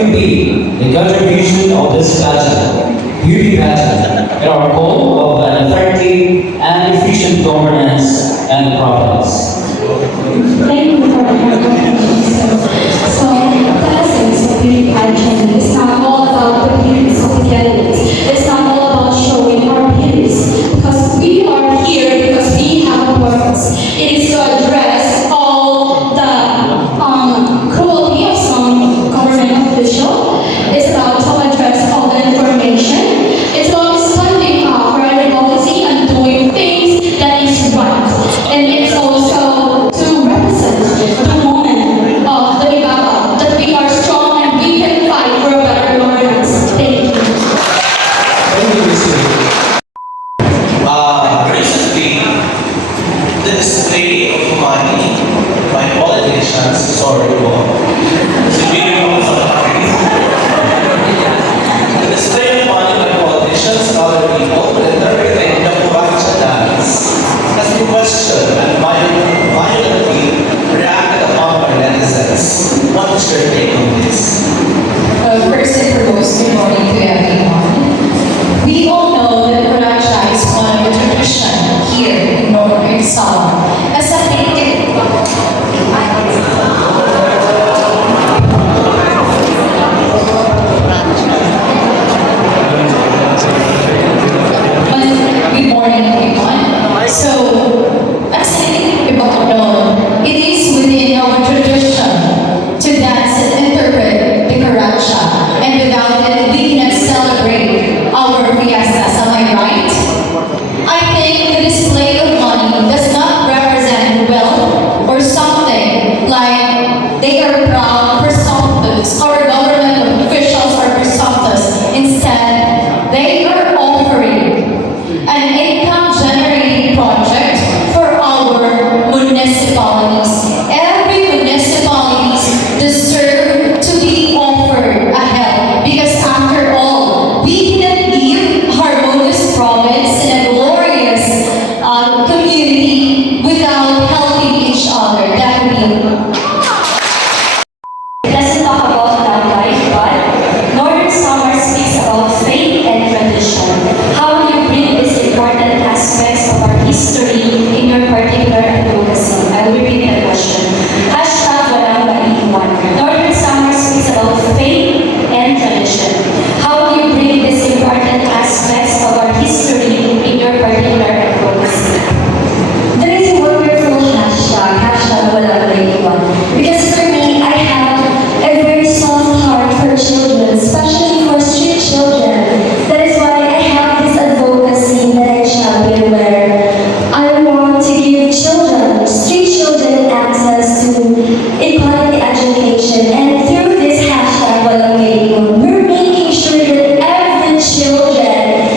will be the contribution of this pageant, beauty pageant, in our goal of an effective and efficient governance and providence. Thank you for the presentation. So, the essence of beauty pageant is not all about the beauties of the candidates. It's not all about showing our beauties. Because we are here because we have a purpose. It is to address all the cruelty of some government official. It's about to address all the information. It's about standing up for advocacy and doing things that is right. And it's also to represent the moment of the Ibaba, that we are strong and we can fight for a better governance. Thank you. Thank you, Mr. Recently, the display of money by politicians is horrible. Siguro sa country. The display of money by politicians and other people will interpret the Kuracha dance has been questioned and violently reacted upon by netizens. What is your take on this? First and foremost, good morning to everyone. We all know that Kuracha is one of the tradition here in Northern Samar. As a native, good morning everyone. So, as a native Ibao, it is within our tradition to dance and interpret the Kuracha, and without it, we cannot celebrate our fiestas. Am I right? I think the display of money does not represent wealth or something like they are proud presumptuous. Our government officials are presumptuous. Instead, they are offering an income-generating project for our municipalities. Every municipalities deserve to be offered a help because after all, we didn't leave harmonious province in a glorious community without helping each other. That would be It doesn't talk about that life, but Northern Summer speaks about faith and tradition. How do you bring these important aspects of our history in your particular advocacy? I will repeat the question. Hashtag walang maiiwan. Northern Summer speaks about faith and tradition. How do you bring these important aspects of our history in your particular advocacy? That is a wonderful hashtag, hashtag walang maiiwan. Because for me, I have a very soft heart for children, especially for street children. That is why I have this advocacy that I champion where I want to give children, street children, access to equality education. And through this hashtag, walang maiiwan, we're making sure that every children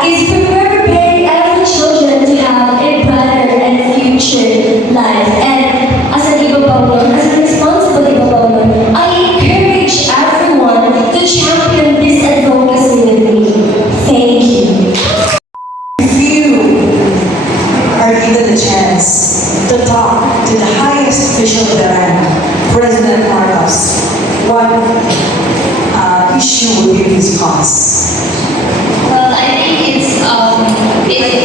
is preparing every children to have a brighter and future life. And as an Ibabawon, as a responsible Ibabawon, I encourage everyone to champion this advocacy with me. Thank you. If you are given the chance to talk to the highest official of the land, President Marcos, what issue would you discuss? Well, I think it's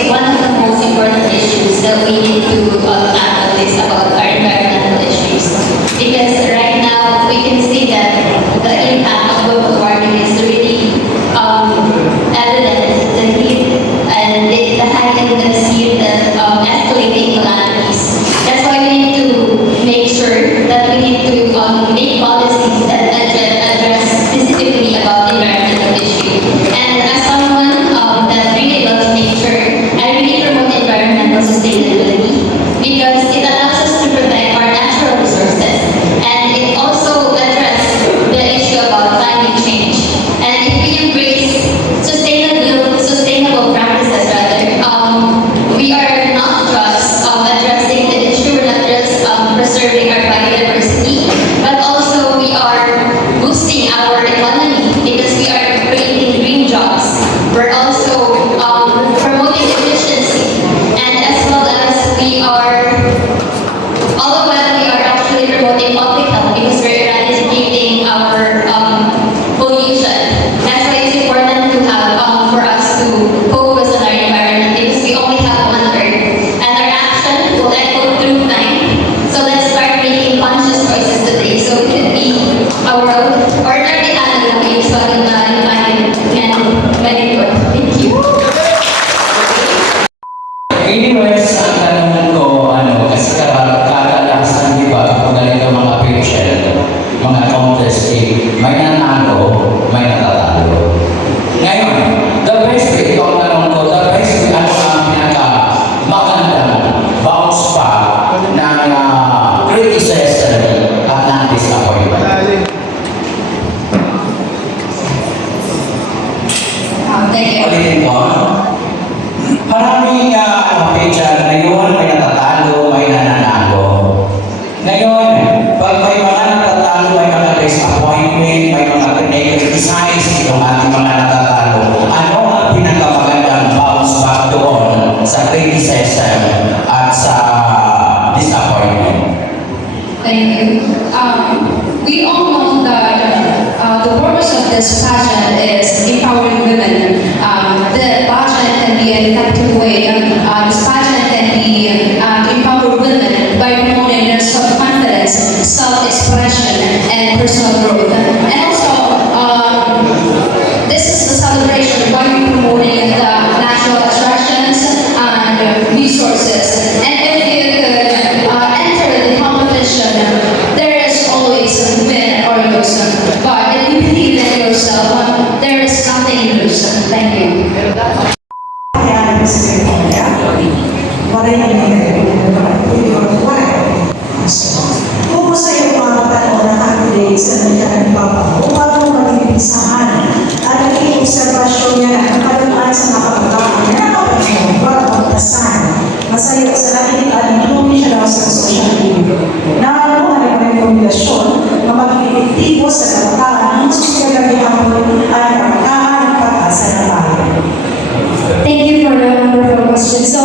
one of the most important issues that we need to tackle is about our environmental issues. Because right now we can see that the impact of global warming is really evident. The heat and the high intensity, the escalating calamities. That's why we need to make sure that we need to make policies that address specifically about the environmental issue. And as someone that really loves nature, I really promote environmental sustainability because it allows us to protect our natural resources. And it also addresses the issue about climate change. And if we embrace sustainable practices we are not just addressing the issue, we're not just preserving our biodiversity, but also we are boosting our economy because we are creating green jobs. We're also promoting efficiency, and as well as we are, all the while we are actually promoting public health because we're eradicating our appointment. Thank you. We all know that the purpose of this pageant is empowering women. The pageant can be an effective way. This pageant can be empower women by promoting their self-confidence, self-expression, and personal growth. And also, this is the celebration by promoting the natural attractions and resources. And if you could enter the competition, there is always win or lose. But if you believe in yourself, there is nothing to lose. Thank you. Kaya Presidente Julia, wala yung kung sa iyong mga panahon ng candidates na nagkaroon pa upang mo maging pisahan at naging obserbasyon niya na ang kalumaan sa nakapagkakaan na nakapagkakaan para magtasan masayo sa ating ating siya daw sa social media. Nakakuha na ng rekomendasyon na maging epektibo sa kabataan ng sosyal na hapon at kabataan ng pag-asa ng bayan. Thank you for the wonderful question. So,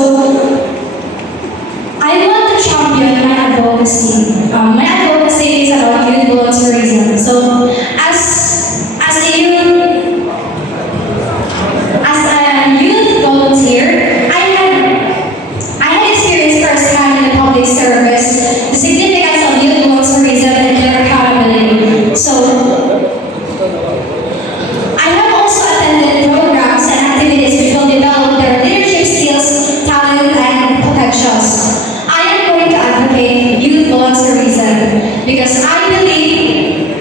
I want to champion my advocacy. My advocacy is about youth volunteerism. So, as a youth volunteer, I had experienced firsthand in the public service the significance of youth volunteerism and their accountability. So, I have also attended programs and activities which will develop their leadership skills, talent, and potentials. I am going to advocate youth volunteerism because I believe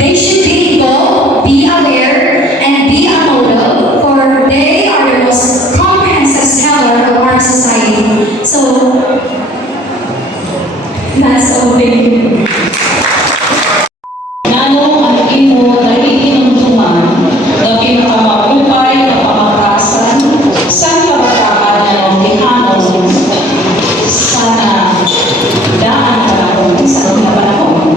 they should be involved, be aware, and be a model, for they are the most comprehensive seller of our society. So, that's all. Thank you. Nanong ang imo na ikinuntungan na pinakamahupay na pamatasan sa kabataan ng Tihanon sana daan panahon sa mga panahon.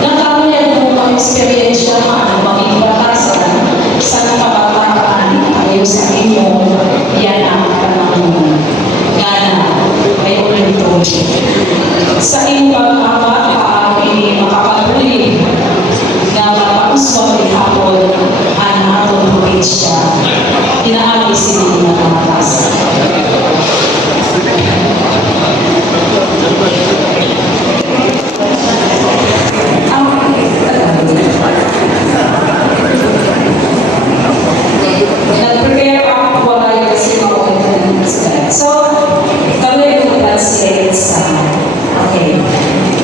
Nakakulit mo ang eksperyensya ang maging batasan sa kabataan ayon sa imo yan ang panahon. Gana ay ulit-ulit. Sa imo pag-ama ini makapatuloy na mapauswa ni hapon ang atong probinsya. Tinaagi sila na kamatasan. Nag-prepare ako walay kasi makulitan sila. So, kami yung translate sa okay.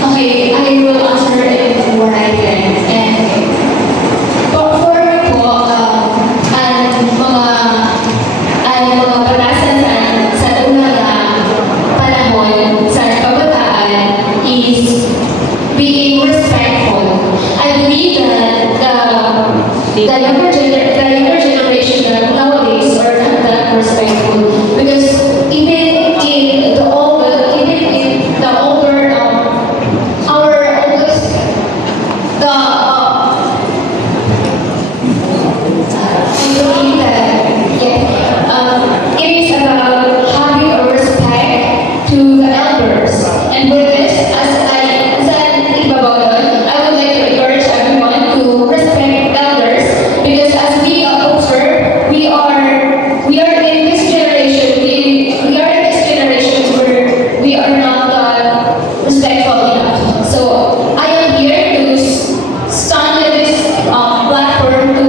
Okay, I will answer it what I can. And for po, ang mga batasan sa unang panahon sa kabataan is being respectful. I believe that the younger generation nowadays are not that respectful because even in the older our oldest I believe that it is about having a respect to the elders. And with this, as an ibabaw, I would like to encourage everyone to respect elders because as we observe, we are in this generation. We are in this generation where we are not respectful enough. So I am here to stand in this platform to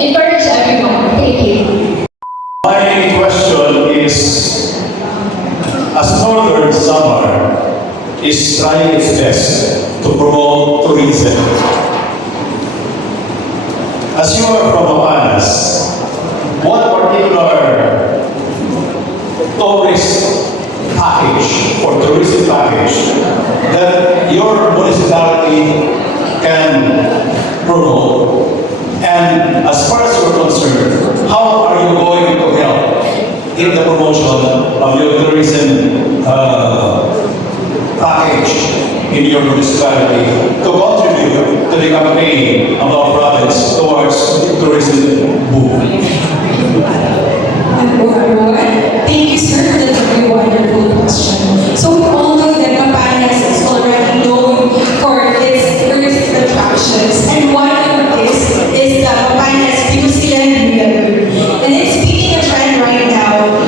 encourage everyone. Thank you. My question is, as Northern Samar is trying its best to promote tourism, as you are from Mapanas, what particular tourist package or tourism package that your municipality can promote? And as far as you're concerned, how are you going to help in the promotion of your tourism package in your municipality to contribute to the campaign of our province towards tourism boom? and everyone. Thank you, sir, for that very wonderful question. So we all know that Pampanas is already known for its tourist attractions, and one of this is the Pampanas Museum River. And it's being a trend right now.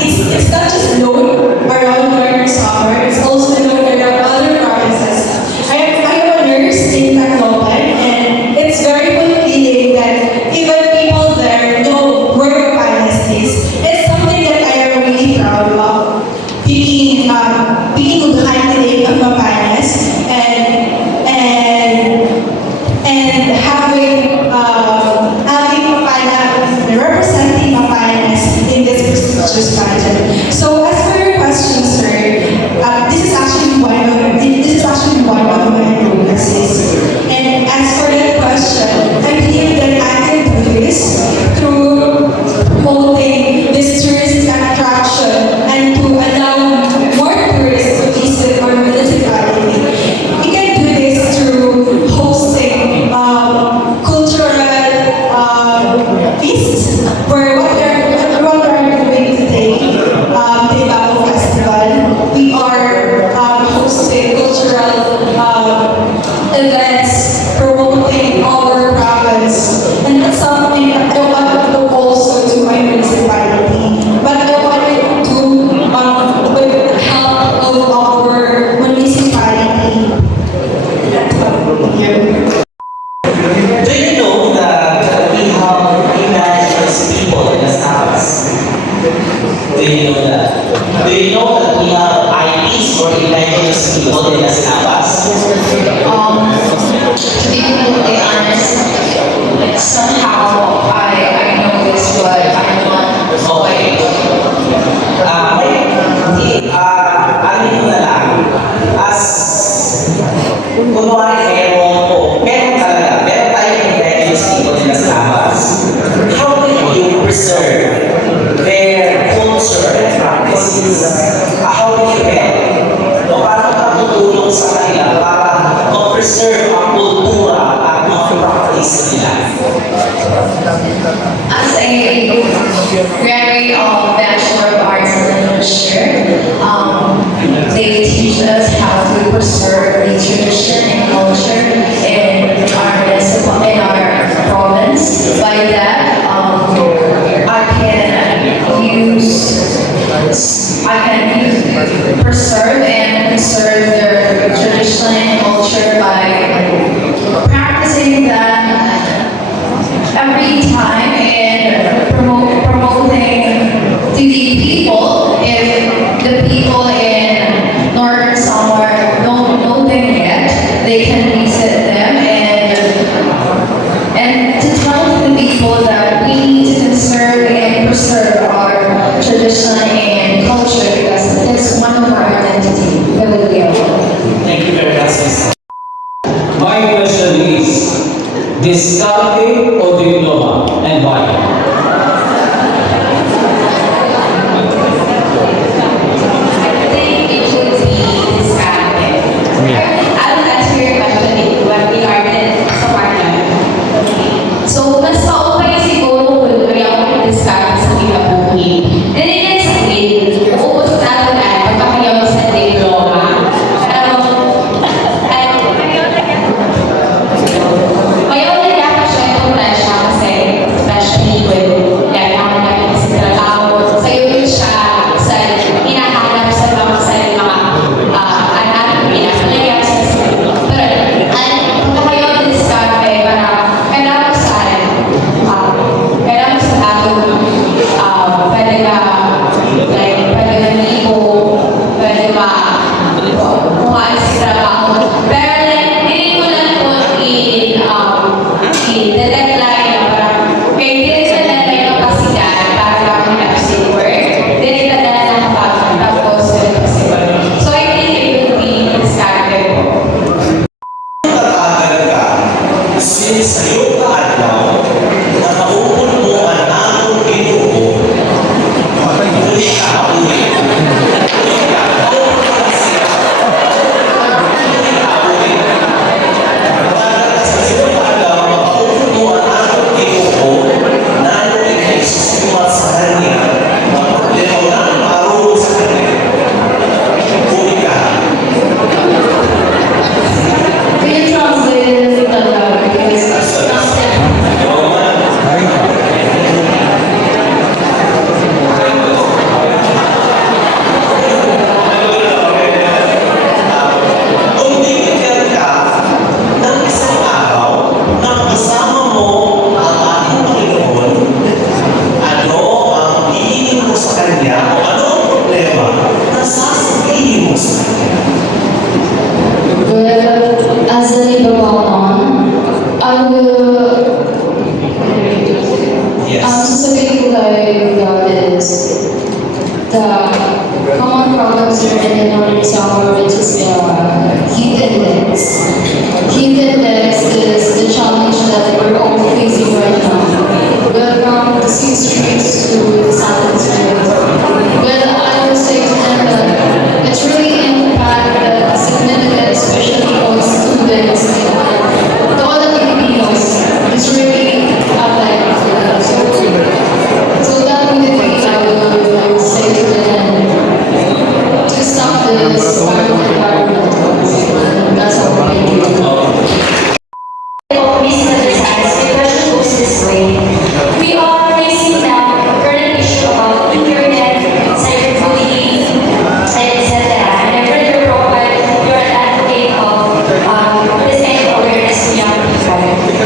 It's not just known around Northern Summer, it's also known around other provinces. I am a nurse in Tacloban, and it's very fulfilling that even people there know where Pampanas is. It's something that I am really proud of. Being behind the name of Pampanas and having Pampanas, representing Pampanas in this prestigious pageant. So as for your question, sir, this is actually one of my progresses. And as for that question, I believe that I can do this through promoting this tourist attraction and to allow more tourists to visit our municipality. We can do this through hosting cultural feasts, where what we're doing today, the Bago Festival. We are hosting cultural events promoting our province. And that's something I want to do also to my municipality. But I want to do with the help of our municipality. Do you know that we have indigenous people in Las Navas? Do you know that? Do you know that we have IPs for indigenous people in Las Navas? To be completely honest, somehow I know this, but I'm not Okay. Ano yun na lang, as kunwari meron tayong indigenous people in Las Navas. How can you preserve their culture and practices? How do you help? O paano ka tutulong sa kanila para ma-preserve ang kultura at mga practice nila? as a very Bachelor of Arts in Literature, they teach us how to preserve the tradition and culture in our municipal, in our province. By that, I can preserve and conserve their tradition and culture by practicing that every time and promoting to the people. If the people in Northern Summer don't know them yet, they can visit them and to tell the people that we need to conserve and preserve our tradition and culture because it's one of our identity that we live. Thank you very much, Ms. My question is, Diskarte o Diploma, and why? Thank kanya kung ano ang problema na sasabihin mo sa kanya. Well, as the labor on, I will Yes. sasabihin ko like that is the common problems here in the Northern Summer, which is the heat index. Heat index is the challenge that we're all facing right now. Welcome to 6th Street to the Southern Street. Well, I will say to them that it's really impact significant, especially for students and all the Filipinos. It's really affected for them. So that would be I would say to them to stop this environment. That's all we can do. Of misunderstandings, the question goes this way. We are facing now a current issue about internet, cyberbullying, and etc. And I read your profile, you're an advocate of presenting awareness to young people.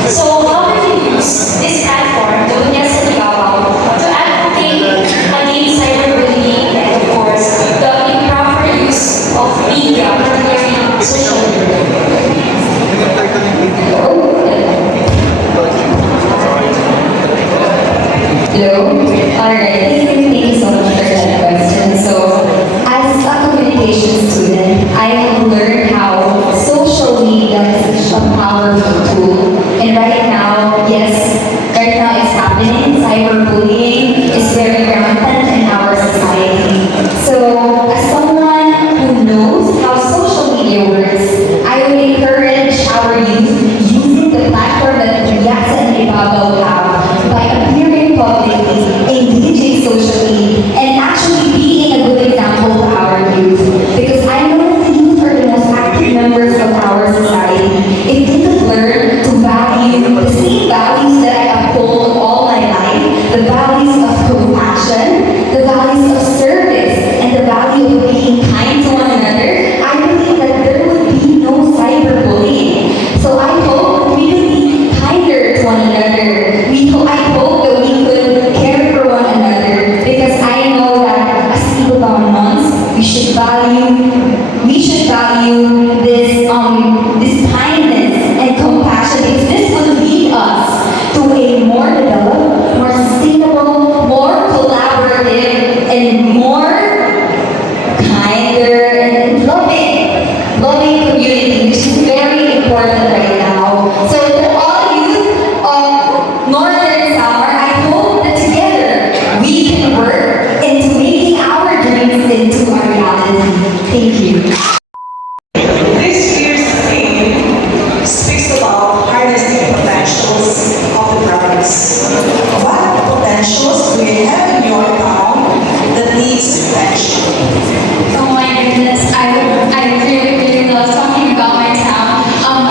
So how can you use this platform, the Bunyas sa Ligaw, to advocate against cyberbullying and of course the improper use of media, particularly social media? Hello. Alright, thank you so much for that question. So, as a communication student, I have learned how social media is such a powerful tool. And right now, yes, right now it's happening. Cyberbullying is very rampant in our society. So, as someone who knows how social media works, I would encourage our youth using the platform that Piazza and Ibabaw have by appearing publicly, engaging socially, and actually being a good example to our youth. Because I know that the youth are the most active members of our society. If they could learn to value the same values that I uphold all my life, the values of compassion, the values of service, and the value of being kind to one another, I believe that there would be no cyberbullying. So I hope we would be kinder to one another. I hope that we could care for one another because I know that as Ibabaw we should value this kindness and compassion because this will lead us to a more developed, more sustainable, more collaborative, and more kinder and loving community, which is very important right now. So to all youth of Northern Summer, I hope that together we can work into making our dreams into a reality. Thank you. This year's theme speaks about harnessing potentials of the province. What potentials do you have in your town that needs attention? Oh my goodness, I really love talking about my town.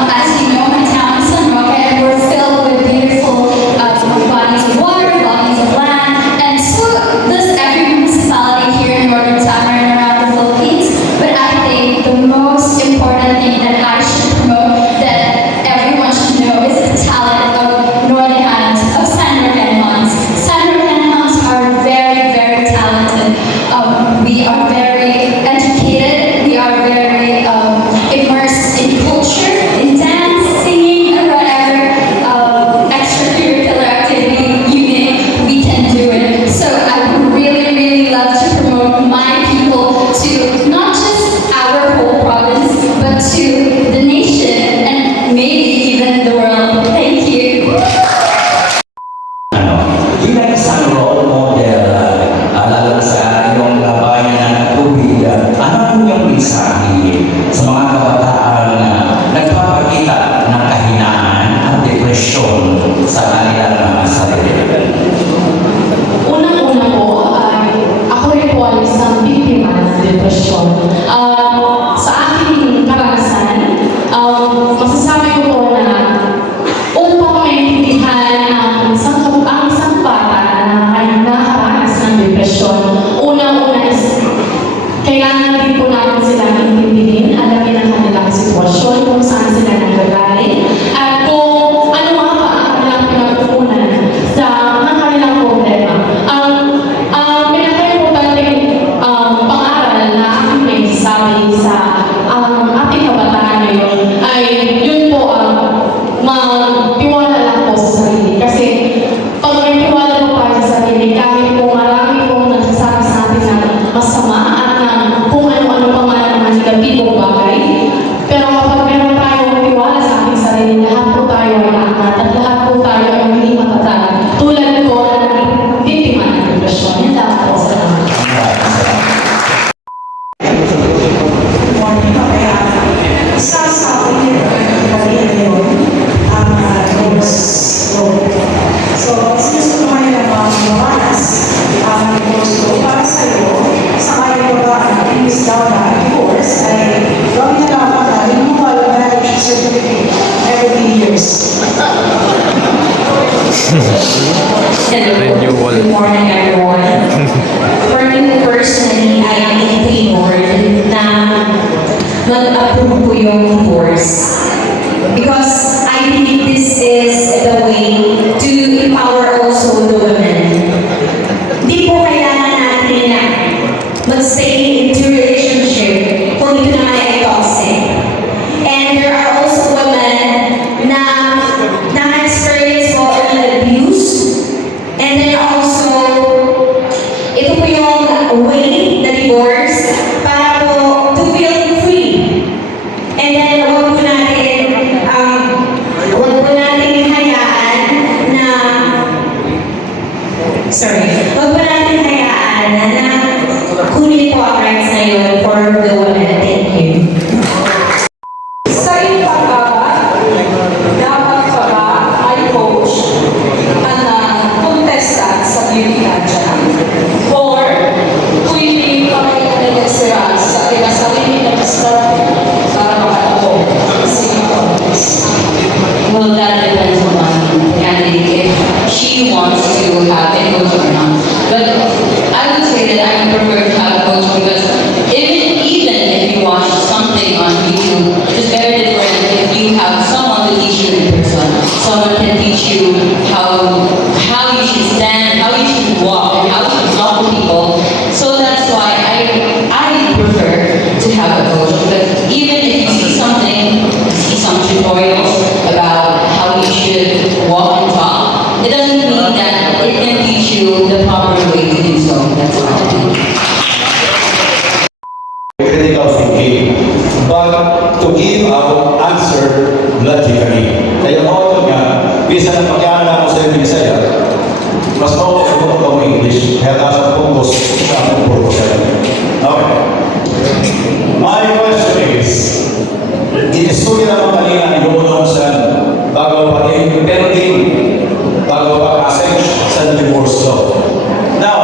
As you know, my town is San Roque and we're filled with beautiful bodies of water, bodies of land, and so does every municipality here in Northern Summer and around the Philippines. But I think the most important thing that I should promote, that everyone should know, is the talent of Northernans, of San Roqueños. San Roqueños are very, very talented. We are very educated. We are very immersed in culture, in dance, singing, and whatever extracurricular activity you name, we can do it. So I would really love to promote my people to not just our whole province, but to the nation and maybe even the world. Thank you. Bilang isang role model, lalo na sa iyong bayan na to give our answer logically. Kaya mo ito nga, bisa ng pagkakala ko sa iyo Bisaya, mas mauupo ko ng English, kaya nasa focus sa ating purpose. Okay. My question is, inistorya naman kanina ni Gobernador San bago pa rin pending, bago pa kasek sa divorce law. Now,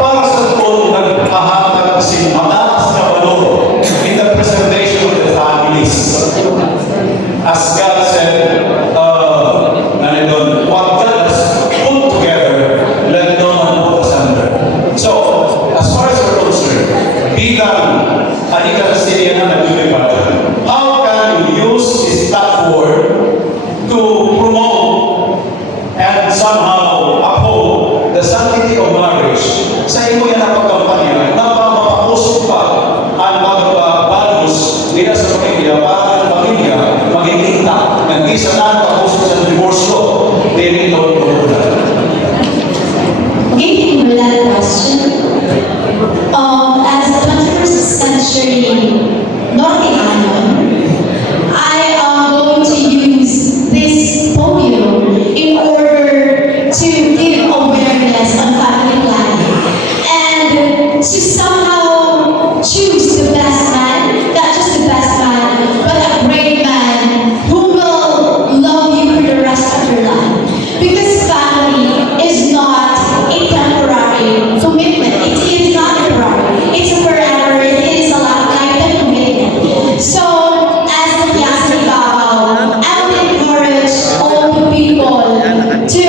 para sa kung nagpahatag si mataas na valor in the preservation of the families, as God said, what God has put together, let no man put asunder. So, as far as we're concerned, bilang Palestinian na nag-unified, how can you use this platform to promote and somehow uphold the sanctity of marriage? Sa imo yan ang pagkampanya na mapapusok pa ang mga values nila sa pamilya para ang pamilya maging intact. Hindi sa nakapusok sa divorce law, they need to do that. Okay, thank you for that question. As a 21st century Norteanon, I am going to use this podium in order to give awareness on family planning and to somehow choose the best man, not just the best man, but a great man who will love you for the rest of your life. Because family is not a temporary commitment. It is not temporary. It's a forever. It is a lifetime commitment. So, as the Piazza Davao, I would encourage all the people to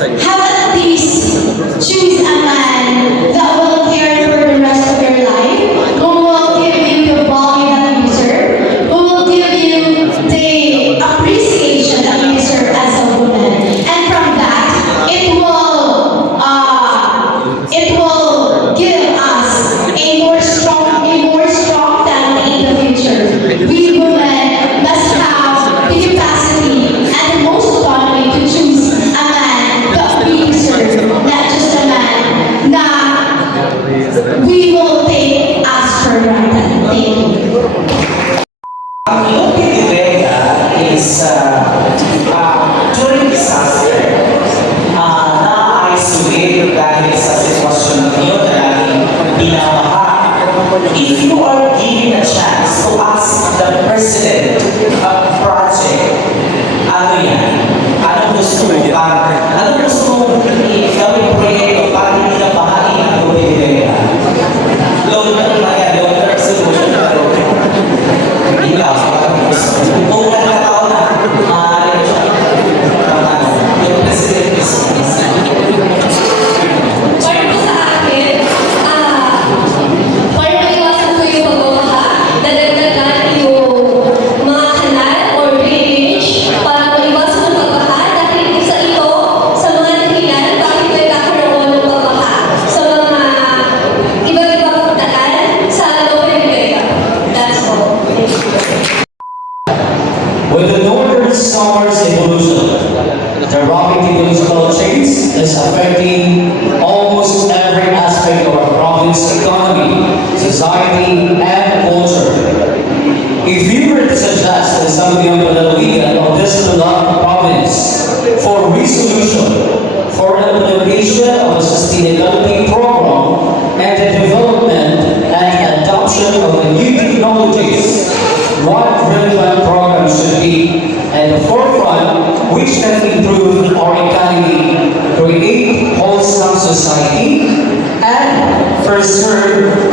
have at least choose a man that will care for the rest of your life, who will give you the value that you deserve, who will give you the appreciation that you deserve as a woman. And from that, it will give us a more strong family in the future. We women must have the capacity and the most autonomy to choose a man that we deserve, not just a man that we will take as for granted. Thank you. Yung Piniveda is during disaster, na-isolate dahil sa sitwasyon ng yun na laging binabaha. If you are given a chance to ask the president of project, ano yan? Ano gusto mo? Ano gusto mo gawin proyekto para hindi na bahain ang Piniveda? Long-term solution. Ikaw, kung nagkataon na, yung president is Para po sa akin, para maiwasan ko yung pagbabaha, dadagdagan yung mga kanal or drainage para maiwasan ang pagbaha dahil isa ito sa mga dahilan bakit nagkakaroon ng pagbaha sa mga iba't-ibang daan sa Lower Nueva. That's all. Thank you. With the northern summer's evolution, the rapid ecological change is affecting almost every aspect of our province economy, society, and culture. If you were to suggest the Sambiang Palawigan of this beloved province for resolution, for implementation of a sustainability program, and the development and adoption of new technologies, what relevant programs should be at the forefront which can improve our economy, create wholesome society, and preserve